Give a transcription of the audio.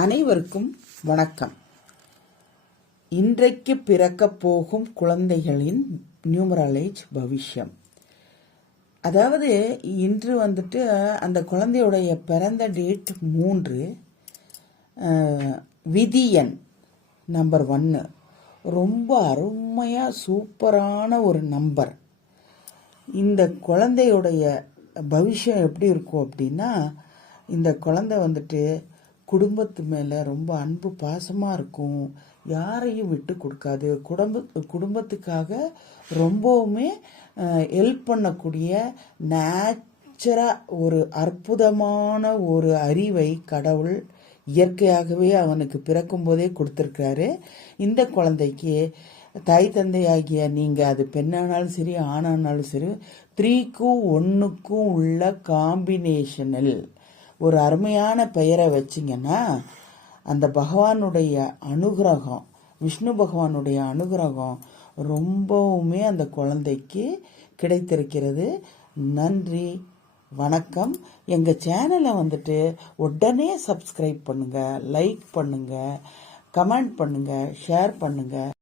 அனைவருக்கும் வணக்கம். இன்றைக்கு பிறக்கப் போகும் குழந்தைகளின் நியூமராலஜி பவிஷ்யம். அதாவது இன்று வந்துட்டு அந்த குழந்தையுடைய பிறந்த டேட் 3, விதியன் நம்பர் 1. ரொம்ப அருமையாக சூப்பரான ஒரு நம்பர். இந்த குழந்தையுடைய பவிஷ்யம் எப்படி இருக்கும் அப்படின்னா, இந்த குழந்தை வந்துட்டு குடும்பத்து மேலே ரொம்ப அன்பு பாசமாக இருக்கும். யாரையும் விட்டு கொடுக்காது. குடும்பத்துக்காக ரொம்பவுமே ஹெல்ப் பண்ணக்கூடிய நேச்சராக ஒரு அற்புதமான ஒரு அறிவை கடவுள் இயற்கையாகவே அவனுக்கு பிறக்கும் போதே கொடுத்துருக்காரு. இந்த குழந்தைக்கு தாய் தந்தையாகிய நீங்கள் அது பெண்ணானாலும் சரி ஆணானாலும் சரி 3க்கும் 1க்கும் உள்ள காம்பினேஷனில் ஒரு அருமையான பெயரை வச்சிங்கன்னா அந்த பகவானுடைய அனுகிரகம், விஷ்ணு பகவானுடைய அனுகிரகம் ரொம்பவுமே அந்த குழந்தைக்கு கிடைத்திருக்கிறது. நன்றி, வணக்கம். எங்கள் சேனலை வந்துட்டு உடனே சப்ஸ்கிரைப் பண்ணுங்கள், லைக் பண்ணுங்கள், கமெண்ட் பண்ணுங்கள், ஷேர் பண்ணுங்கள்.